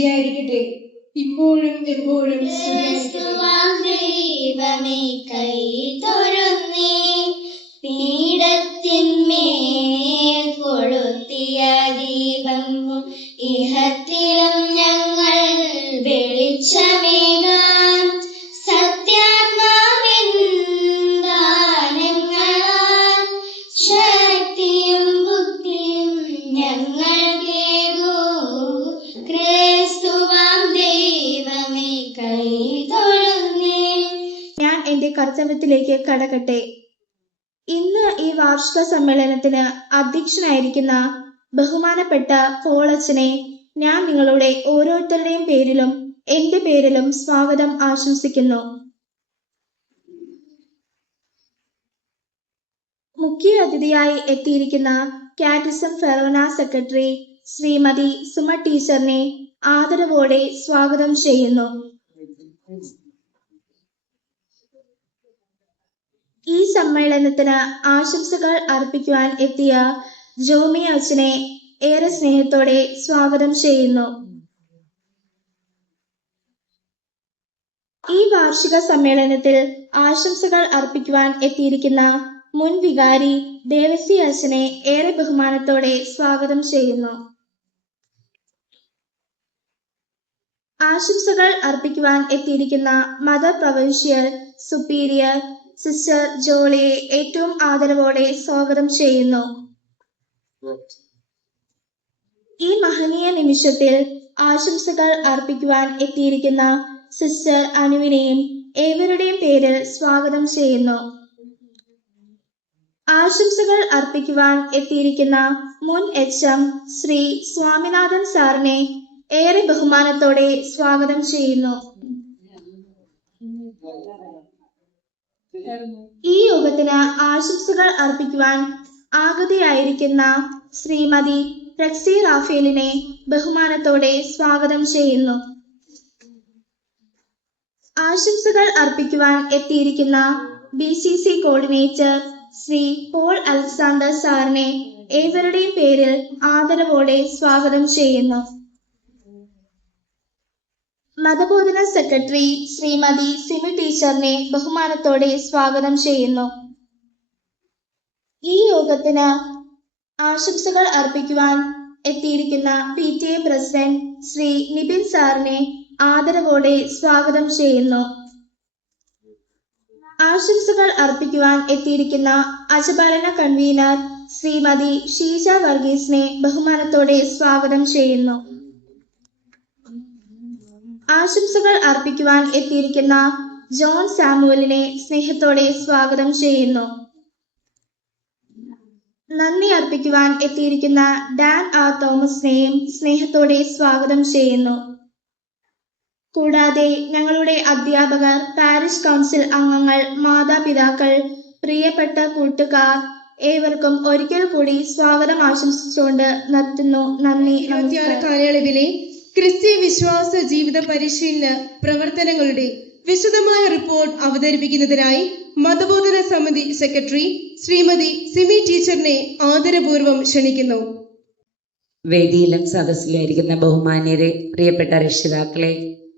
സ്തുതിയായിരിക്കട്ടെ, ഇപ്പോഴും എപ്പോഴും ദൈവമേ കൈ തൊഴുന്നേ, പീഠത്തിന്മേൽ കൊളുത്തിയ ദീപം ഇഹത്തിലും ഞങ്ങൾ വെളിച്ചമേകാൻ സത്യാത്മാവിൻ ദാനങ്ങളാൽ ശക്തിയും ബുദ്ധിയും ഞങ്ങൾക്കേകൂ. ക്രിസ്തുവാം ദൈവമേ കൈ തൊഴുന്നേ. ഞാൻ എന്റെ കർത്തവ്യത്തിലേക്ക് കടക്കട്ടെ. ഇന്ന് ഈ വാർഷിക സമ്മേളനത്തിന് അധ്യക്ഷനായിരിക്കുന്ന ബഹുമാനപ്പെട്ട പോളച്ചനെ ഞാൻ നിങ്ങളുടെ ഓരോരുത്തരുടെയും പേരിലും എന്റെ പേരിലും സ്വാഗതം ആശംസിക്കുന്നു. മുഖ്യ അതിഥിയായി എത്തിയിരിക്കുന്ന കാറ്റിസം ഫെറോന സെക്രട്ടറി ശ്രീമതി സുമ ടീച്ചറിനെ ആദരവോടെ സ്വാഗതം ചെയ്യുന്നു. ഈ സമ്മേളനത്തിന് ആശംസകൾ അർപ്പിക്കുവാൻ എത്തിയ ജോമി അച്ഛനെ ഏറെ സ്നേഹത്തോടെ സ്വാഗതം ചെയ്യുന്നു. ഈ വാർഷിക സമ്മേളനത്തിൽ ആശംസകൾ അർപ്പിക്കുവാൻ എത്തിയിരിക്കുന്ന മുൻ വികാരി ദേവസി അച്ഛനെ ഏറെ ബഹുമാനത്തോടെ സ്വാഗതം ചെയ്യുന്നു. ആശംസകൾ അർപ്പിക്കുവാൻ എത്തിയിരിക്കുന്ന മദർ പ്രൊവിൻഷ്യൽ സുപ്പീരിയർ സിസ്റ്റർ ജോളിയെ ഏറ്റവും ആദരവോടെ സ്വാഗതം ചെയ്യുന്നു. ഈ മഹനീയ നിമിഷത്തിൽ ആശംസകൾ അർപ്പിക്കുവാൻ എത്തിയിരിക്കുന്ന സിസ്റ്റർ അനുവിനെയും ഏവരുടെയും പേരിൽ സ്വാഗതം ചെയ്യുന്നു. ആശംസകൾ അർപ്പിക്കുവാൻ എത്തിയിരിക്കുന്ന മുൻ HM ശ്രീ സ്വാമിനാഥൻ സാറിനെ ഏറെ ബഹുമാനത്തോടെ സ്വാഗതം ചെയ്യുന്നു. ഈ യോഗത്തിന് ആശംസകൾ അർപ്പിക്കുവാൻ ആഗതയായിരിക്കുന്ന ശ്രീമതി റക്സി റാഫേലിനെ ബഹുമാനത്തോടെ സ്വാഗതം ചെയ്യുന്നു. ആശംസകൾ അർപ്പിക്കുവാൻ എത്തിയിരിക്കുന്ന BCC coordinator Shri Paul Alexander സാറിനെ ഏവരുടെയും പേരിൽ ആദരവോടെ സ്വാഗതം ചെയ്യുന്നു. മതബോധന സെക്രട്ടറി ശ്രീമതി സിമി ടീച്ചറിനെ ബഹുമാനത്തോടെ സ്വാഗതം ചെയ്യുന്നു. ഈ യോഗത്തിന് ആശംസകൾ അർപ്പിക്കുവാൻ എത്തിയിരിക്കുന്ന PTA പ്രസിഡന്റ് ശ്രീ നിബിൻ സാറിനെ ആദരവോടെ സ്വാഗതം ചെയ്യുന്നു. ആശംസകൾ അർപ്പിക്കുവാൻ എത്തിയിരിക്കുന്ന അജപാലന കൺവീനർ ശ്രീമതി ഷീജ വർഗീസിനെ ബഹുമാനത്തോടെ സ്വാഗതം ചെയ്യുന്നു. ആശംസകൾ അർപ്പിക്കുവാൻ എത്തിയിരിക്കുന്ന ജോൺ സാമുവലിനെ സ്നേഹത്തോടെ സ്വാഗതം ചെയ്യുന്നു. നന്ദി അർപ്പിക്കുവാൻ എത്തിയിരിക്കുന്ന ഡാൻ ആർ തോമസിനെയും സ്നേഹത്തോടെ സ്വാഗതം ചെയ്യുന്നു. കൂടാതെ ഞങ്ങളുടെ അധ്യാപകർ, പാരിഷ് കൗൺസിൽ അംഗങ്ങൾ, മാതാപിതാക്കൾ, പ്രിയപ്പെട്ട കൂട്ടുകാർ ഏവർക്കും ഒരിക്കൽ കൂടി സ്വാഗതം ആശംസിച്ചുകൊണ്ട് നിർത്തുന്നു. നന്ദി. കാലയളവിലെ ക്രിസ്തീയ വിശ്വാസ ജീവിത പരിശീലന പ്രവർത്തനങ്ങളുടെ വിശദമായ റിപ്പോർട്ട് അവതരിപ്പിക്കുന്നതിനായി മതബോധന സമിതി സെക്രട്ടറി ശ്രീമതി സിമി ടീച്ചറിനെ ആദരപൂർവ്വം ക്ഷണിക്കുന്നു. വേദിയിലും സദസ്സിലായിരിക്കുന്ന ബഹുമാന്യരെ, പ്രിയപ്പെട്ട രക്ഷിതാക്കളെ,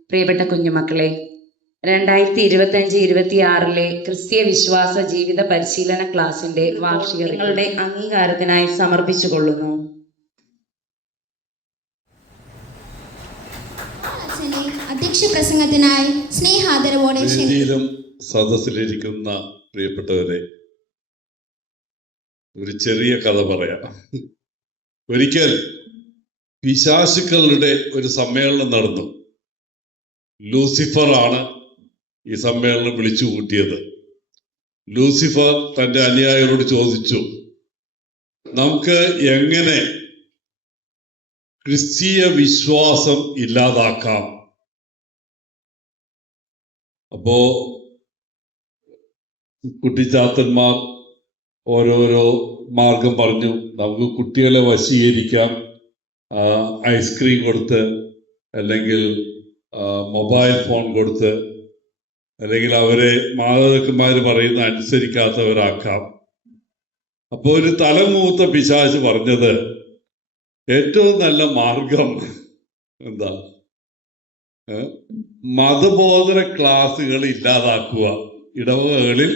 പ്രിയപ്പെട്ട കുഞ്ഞുമക്കളെ, 2025-26 ക്രിസ്തീയ വിശ്വാസ ജീവിത പരിശീലന ക്ലാസിന്റെ വാർഷികങ്ങളുടെ അംഗീകാരത്തിനായി സമർപ്പിച്ചു കൊള്ളുന്നു. അധ്യക്ഷ പ്രസംഗത്തിനായി സ്നേഹാദരവോടെ വേദിയിലും സദസ്സിലിരിക്കുന്ന പ്രിയപ്പെട്ടവരെ, ഒരു ചെറിയ കഥ പറയാം. ഒരിക്കൽ പിശാചുക്കളുടെ ഒരു സമ്മേളനം നടന്നു. ലൂസിഫർ ആണ് ഈ സമ്മേളനം വിളിച്ചു കൂട്ടിയത്. ലൂസിഫർ തന്റെ അനുയായികളോട് ചോദിച്ചു, നമുക്ക് എങ്ങനെ ക്രിസ്തീയ വിശ്വാസം ഇല്ലാതാക്കാം? അപ്പോ കുട്ടിച്ചാത്തന്മാർ ഓരോരോ മാർഗം പറഞ്ഞു. നമുക്ക് കുട്ടികളെ വശീകരിക്കാം, ഐസ്ക്രീം കൊടുത്ത്, അല്ലെങ്കിൽ മൊബൈൽ ഫോൺ കൊടുത്ത്, അല്ലെങ്കിൽ അവരെ മാതാപിതാക്കന്മാർ പറയുന്ന അനുസരിക്കാത്തവരാക്കാം. അപ്പോൾ ഒരു തലമൂത്ത പിശാച് പറഞ്ഞത് ഏറ്റവും നല്ല മാർഗം എന്താ? മതബോധന ക്ലാസ്സുകൾ ഇല്ലാതാക്കുക. ഇടവകകളിൽ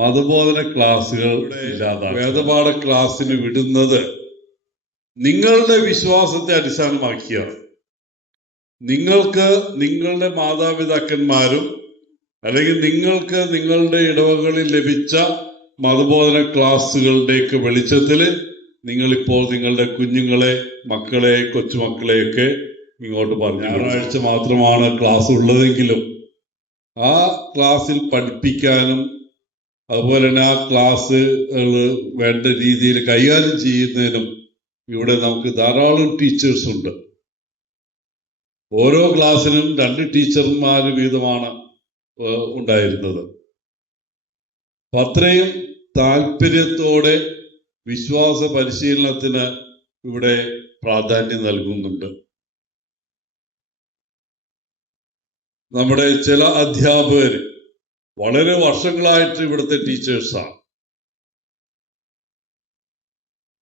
മതബോധന ക്ലാസ്സുകൾ ഇല്ലാതാക്കുക. വേദപാഠ ക്ലാസ്സിന് വിടുന്നത് നിങ്ങളുടെ വിശ്വാസത്തെ അടിസ്ഥാനമാക്കിയാണ്. നിങ്ങൾക്ക് നിങ്ങളുടെ മാതാപിതാക്കന്മാരും അല്ലെങ്കിൽ നിങ്ങൾക്ക് നിങ്ങളുടെ ഇടവകളിൽ ലഭിച്ച മതബോധന ക്ലാസ്സുകളുടെയൊക്കെ വെളിച്ചത്തിൽ നിങ്ങളിപ്പോൾ നിങ്ങളുടെ കുഞ്ഞുങ്ങളെ, മക്കളെ, കൊച്ചുമക്കളെയൊക്കെ ഇങ്ങോട്ട് പറഞ്ഞു. ഞായറാഴ്ച മാത്രമാണ് ക്ലാസ് ഉള്ളതെങ്കിലും ആ ക്ലാസ്സിൽ പഠിപ്പിക്കാനും അതുപോലെ തന്നെ ആ ക്ലാസ്സുകൾ വേണ്ട രീതിയിൽ കൈകാര്യം ചെയ്യുന്നതിനും ഇവിടെ നമുക്ക് ധാരാളം ടീച്ചേഴ്സ് ഉണ്ട്. ഓരോ ക്ലാസ്സിനും 2 ടീച്ചർമാർ വീതമാണ് ഉണ്ടായിരുന്നത്. അത്രയും താല്പര്യത്തോടെ വിശ്വാസ പരിശീലനത്തിന് ഇവിടെ പ്രാധാന്യം നൽകുന്നുണ്ട്. നമ്മുടെ ചില അധ്യാപകർ വളരെ വർഷങ്ങളായിട്ട് ഇവിടുത്തെ ടീച്ചേഴ്സാണ്.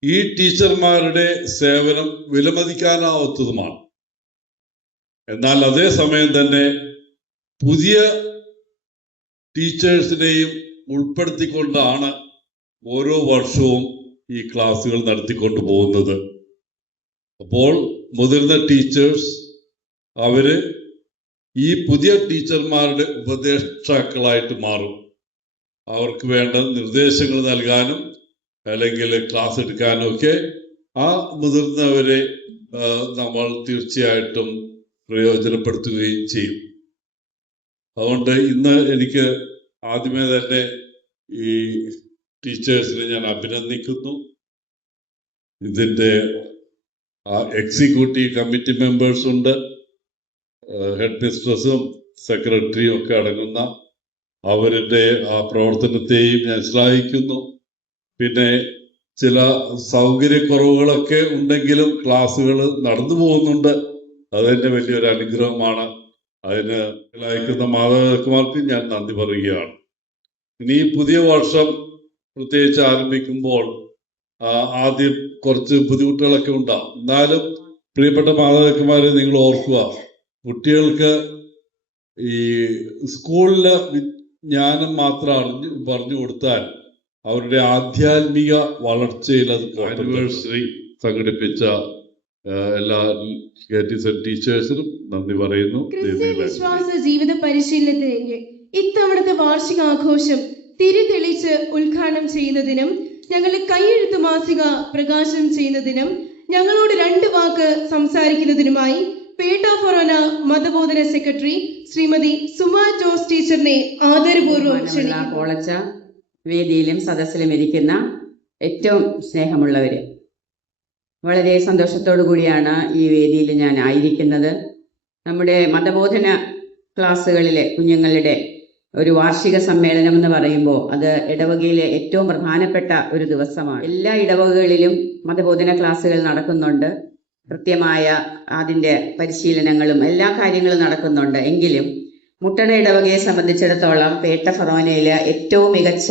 ഈ ടീച്ചർമാരുടെ സേവനം വിലമതിക്കാനാവാത്തതുമാണ്. എന്നാൽ അതേസമയം തന്നെ പുതിയ ടീച്ചേഴ്സിനെയും ഉൾപ്പെടുത്തിക്കൊണ്ടാണ് ഓരോ വർഷവും ഈ ക്ലാസ്സുകൾ നടത്തിക്കൊണ്ടു പോകുന്നത്. അപ്പോൾ മുതിർന്ന ടീച്ചേഴ്സ് അവര് ഈ പുതിയ ടീച്ചർമാരുടെ ഉപദേഷ്ടാക്കളായിട്ട് മാറും. അവർക്ക് വേണ്ട നിർദ്ദേശങ്ങൾ നൽകാനും അല്ലെങ്കിൽ ക്ലാസ് എടുക്കാനും ഒക്കെ ആ മുതിർന്നവരെ നമ്മൾ തീർച്ചയായിട്ടും പ്രയോജനപ്പെടുത്തുകയും ചെയ്യും. അതുകൊണ്ട് ഇന്ന് എനിക്ക് ആദ്യമേ തന്നെ ഈ ടീച്ചേഴ്സിനെ ഞാൻ അഭിനന്ദിക്കുന്നു. ഇതിൻ്റെ എക്സിക്യൂട്ടീവ് കമ്മിറ്റി മെമ്പേഴ്സ് ഉണ്ട്, ഹെഡ് മിസ്ട്രസും സെക്രട്ടറിയും ഒക്കെ അടങ്ങുന്ന അവരുടെ ആ പ്രവർത്തനത്തെയും ഞാൻ ശ്ലാഘിക്കുന്നു. പിന്നെ ചില സൗകര്യക്കുറവുകളൊക്കെ ഉണ്ടെങ്കിലും ക്ലാസ്സുകൾ നടന്നു പോകുന്നുണ്ട്. അതെന്നെ വലിയൊരു അനുഗ്രഹമാണ്. അതിന് അയക്കുന്ന മാതാപിതാക്കന്മാർക്ക് ഞാൻ നന്ദി പറയുകയാണ്. ഇനി പുതിയ വർഷം പ്രത്യേകിച്ച് ആരംഭിക്കുമ്പോൾ ആദ്യം കുറച്ച് ബുദ്ധിമുട്ടുകളൊക്കെ ഉണ്ടാവും. എന്നാലും പ്രിയപ്പെട്ട മാതാപിതാക്കന്മാരെ നിങ്ങൾ ഓർക്കുക, കുട്ടികൾക്ക് ഈ സ്കൂളിലെ ജ്ഞാനം മാത്രം പറഞ്ഞു കൊടുത്താൽ അവരുടെ ആധ്യാത്മിക വളർച്ചയിൽ അത് ആനിവേഴ്സറി സംഘടിപ്പിച്ച എല്ലാ ടീച്ചേഴ്സിനും നന്ദി പറയുന്നു. ക്രിസ്ത്യ വിശ്വാസ ജീവിത പരിശീലനത്തിന്റെ ഇത്തവണത്തെ വാർഷികാഘോഷം തിരിതെളിച്ച് ഉദ്ഘാടനം ചെയ്യുന്നതിനും ഞങ്ങളുടെ കൈയെഴുത്ത് മാസിക പ്രകാശനം ചെയ്യുന്നതിനും ഞങ്ങളോട് 2 വാക്ക് സംസാരിക്കുന്നതിനുമായി പേട്ട ഫൊറോന മതബോധന സെക്രട്ടറി ശ്രീമതി സുമ ജോസ് ടീച്ചറിനെ ആദരപൂർവ്വം ക്ഷണിക്കുന്നു. കോളച്ച വേദിയിലും സദസ്സിലും ഇരിക്കുന്ന ഏറ്റവും സ്നേഹമുള്ളവര്, വളരെ സന്തോഷത്തോടു കൂടിയാണ് ഈ വേദിയിൽ ഞാൻ ആയിരിക്കുന്നത്. നമ്മുടെ മതബോധന ക്ലാസ്സുകളിലെ കുഞ്ഞുങ്ങളുടെ ഒരു വാർഷിക സമ്മേളനം എന്ന് പറയുമ്പോൾ അത് ഇടവകയിലെ ഏറ്റവും പ്രധാനപ്പെട്ട ഒരു ദിവസമാണ്. എല്ലാ ഇടവകകളിലും മതബോധന ക്ലാസ്സുകൾ നടക്കുന്നുണ്ട്. കൃത്യമായ അതിൻ്റെ പരിശീലനങ്ങളും എല്ലാ കാര്യങ്ങളും നടക്കുന്നുണ്ട്. എങ്കിലും മുട്ടട ഇടവകയെ സംബന്ധിച്ചിടത്തോളം പേട്ട ഫൊറോനയിൽ ഏറ്റവും മികച്ച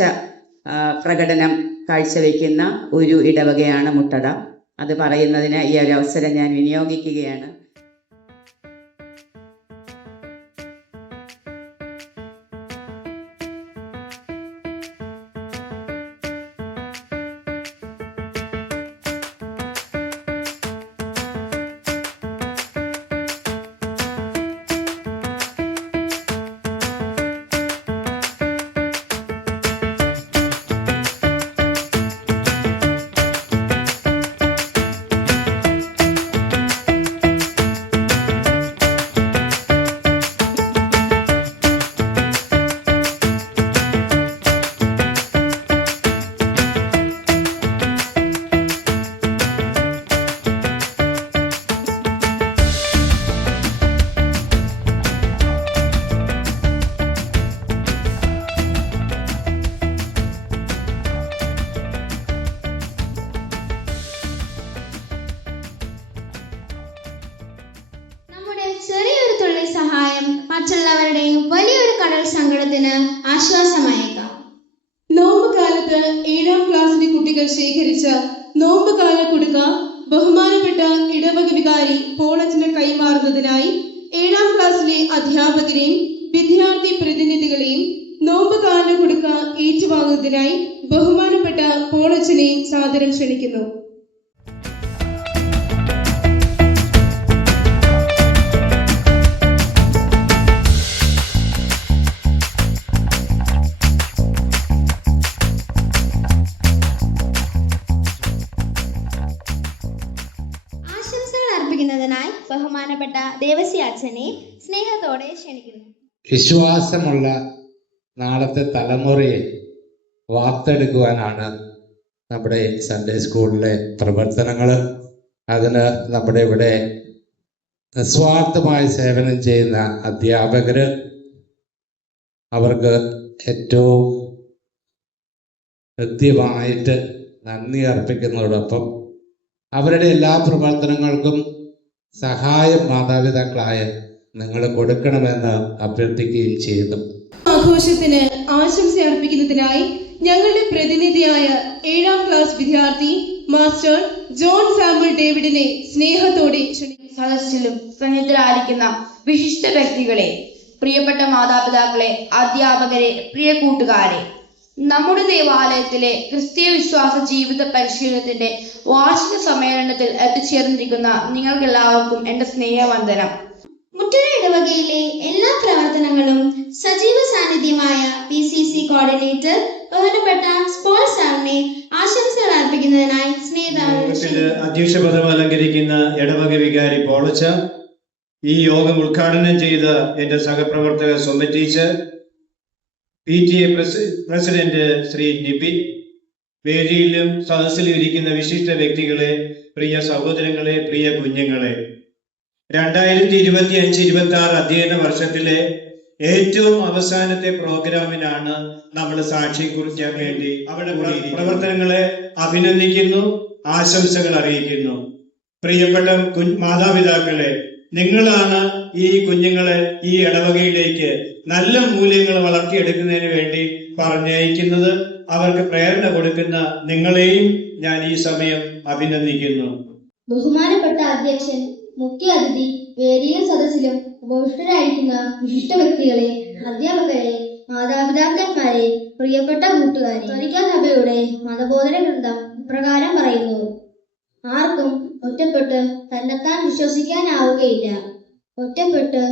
പ്രകടനം കാഴ്ചവെക്കുന്ന ഒരു ഇടവകയാണ് മുട്ടട. അത് പറയുന്നതിന് ഈ ഒരു അവസരം ഞാൻ വിനിയോഗിക്കുകയാണ്. ചെറിയൊരു തുള്ളി സഹായം മറ്റുള്ളവരുടെയും വലിയൊരു കടൽ സങ്കടത്തിന് ആശ്വാസമായേക്കാം. നോമ്പ് കാലത്ത് 7ാം ക്ലാസ്സിലെ കുട്ടികൾ ശേഖരിച്ച നോമ്പ് കാല കുടുക്ക ബഹുമാനപ്പെട്ട ഇടവക വികാരി പോളച്ചന് കൈമാറുന്നതിനായി 7ാം ക്ലാസ്സിലെ അധ്യാപകരെയും വിദ്യാർത്ഥി പ്രതിനിധികളെയും നോമ്പുകാല കുടുക്ക ഏറ്റുവാങ്ങുന്നതിനായി ബഹുമാനപ്പെട്ട പോളച്ചനെ സാദരം ക്ഷണിക്കുന്നു. ആശംസകൾ അർപ്പിക്കുന്നതിനായി ബഹുമാനപ്പെട്ട ദേവസി അച്ഛനെ സ്നേഹത്തോടെ ക്ഷണിക്കുന്നു. വിശ്വാസമുള്ള നാളത്തെ തലമുറയെ വാർത്തെടുക്കുവാനാണ് നമ്മുടെ സൺഡേ സ്കൂളിലെ പ്രവർത്തനങ്ങൾ. അതിന് നമ്മുടെ ഇവിടെ നിസ്വാർത്ഥമായി സേവനം ചെയ്യുന്ന അധ്യാപകർ, അവർക്ക് ഏറ്റവും കൃത്യമായിട്ട് നന്ദി അർപ്പിക്കുന്നതോടൊപ്പം അവരുടെ എല്ലാ പ്രവർത്തനങ്ങൾക്കും സഹായം മാതാപിതാക്കളായ നിങ്ങൾ കൊടുക്കണമെന്ന് അഭ്യർത്ഥിക്കുകയും ചെയ്യുന്നു. ആഘോഷത്തിന് ആശംസ അർപ്പിക്കുന്നതിനായി ഞങ്ങളുടെ പ്രതിനിധിയായ 7ാം ക്ലാസ് വിദ്യാർത്ഥി മാസ്റ്റർ ജോൺ സാമുൽ ഡേവിഡിനെ സ്നേഹത്തോടെ ക്ഷണിക്കുന്നു. സദസ്സിലും സന്നിധരായിരിക്കുന്ന വിശിഷ്ട വ്യക്തികളെ, പ്രിയപ്പെട്ട മാതാപിതാക്കളെ, അധ്യാപകരെ, പ്രിയ കൂട്ടുകാരെ, നമ്മുടെ ദേവാലയത്തിലെ ക്രിസ്തീയ വിശ്വാസ ജീവിത പരിശീലനത്തിന്റെ വാർഷിക സമ്മേളനത്തിൽ എത്തിച്ചേർന്നിരിക്കുന്ന നിങ്ങൾക്കെല്ലാവർക്കും എന്റെ സ്നേഹവന്ദനം. മുറ്റൂർ ഇടവകയിലെ എല്ലാ പ്രവർത്തനങ്ങളും സജീവ സാന്നിധ്യമായ PCC കോർഡിനേറ്റർ ബഹുമാനപ്പെട്ട പോൾ സാറിനെ ആശംസകൾ അർപ്പിക്കുന്നതിനായി അധ്യക്ഷ പദം അലങ്കരിക്കുന്ന ഇടവക വികാരി പോളച്ച, ഈ യോഗം ഉദ്ഘാടനം ചെയ്ത എന്റെ സഹപ്രവർത്തക Suma teacher, PTA president Shri Nibin, വേദിയിലും സദസ്സിലും ഇരിക്കുന്ന വിശിഷ്ട വ്യക്തികളെ, പ്രിയ സഹോദരങ്ങളെ, പ്രിയ കുഞ്ഞുങ്ങളെ, 2025-26 അധ്യയന വർഷത്തിലെ ഏറ്റവും അവസാനത്തെ പ്രോഗ്രാമിനാണ് നമ്മൾ സാക്ഷ്യം കുറിക്കാൻ വേണ്ടി അവിടെ പ്രവർത്തനങ്ങളെ അഭിനന്ദിക്കുന്നു, ആശംസകൾ അറിയിക്കുന്നു. പ്രിയപ്പെട്ട മാതാപിതാക്കളെ, നിങ്ങളാണ് ഈ കുഞ്ഞുങ്ങളെ ഈ ഇടവകയിലേക്ക് നല്ല മൂല്യങ്ങൾ വളർത്തിയെടുക്കുന്നതിന് വേണ്ടി പറഞ്ഞയക്കുന്നത്. അവർക്ക് പ്രേരണ കൊടുക്കുന്ന നിങ്ങളെയും ഞാൻ ഈ സമയം അഭിനന്ദിക്കുന്നു. ബഹുമാനപ്പെട്ട അധ്യക്ഷൻ, മുഖ്യ അതിഥി, വേദിയിലും സദസ്സിലും ഉപവിഷ്ടരായിരിക്കുന്ന വിശിഷ്ട വ്യക്തികളെ, അധ്യാപകരെ, മാതാപിതാക്കന്മാരെ, പ്രിയപ്പെട്ട കൂട്ടുകാരെ, കത്തോലിക്കാ സഭയുടെ മതബോധന ഗ്രന്ഥം ഇപ്രകാരം പറയുന്നു: ആർക്കും ഒറ്റപ്പെട്ട് തന്നെത്താൻ വിശ്വസിക്കാനാവുകയില്ല. ഒറ്റപ്പെട്ട്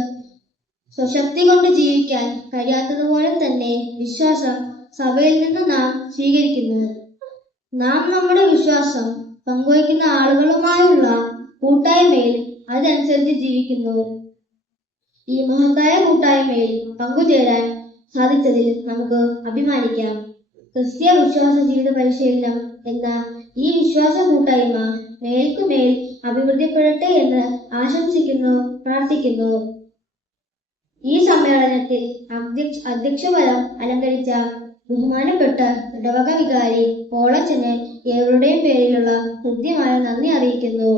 സ്വശക്തി കൊണ്ട് ജീവിക്കാൻ കഴിയാത്തതുപോലെ തന്നെ വിശ്വാസം സഭയിൽ നിന്ന് നാം സ്വീകരിക്കുന്നു. നാം നമ്മുടെ വിശ്വാസം പങ്കുവയ്ക്കുന്ന ആളുകളുമായുള്ള കൂട്ടായ്മയിൽ അതനുസരിച്ച് ജീവിക്കുന്നു. ഈ മഹത്തായ കൂട്ടായ്മയിൽ പങ്കുചേരാൻ സാധിച്ചതിൽ നമുക്ക് അഭിമാനിക്കാം. ക്രിസ്തീയ വിശ്വാസ ജീവിത പരിശീലനം എന്ന ഈ വിശ്വാസ കൂട്ടായ്മ മേൽക്കുമേൽ അഭിവൃദ്ധിപ്പെടട്ടെ എന്ന് ആശംസിക്കുന്നു, പ്രാർത്ഥിക്കുന്നു. ഈ സമ്മേളനത്തിൽ അധ്യക്ഷപദം അലങ്കരിച്ച ബഹുമാനപ്പെട്ട ഇടവക വികാരി പോളച്ചന് ഏവരുടെയും പേരിലുള്ള ഹൃദ്യമായ നന്ദി അറിയിക്കുന്നു.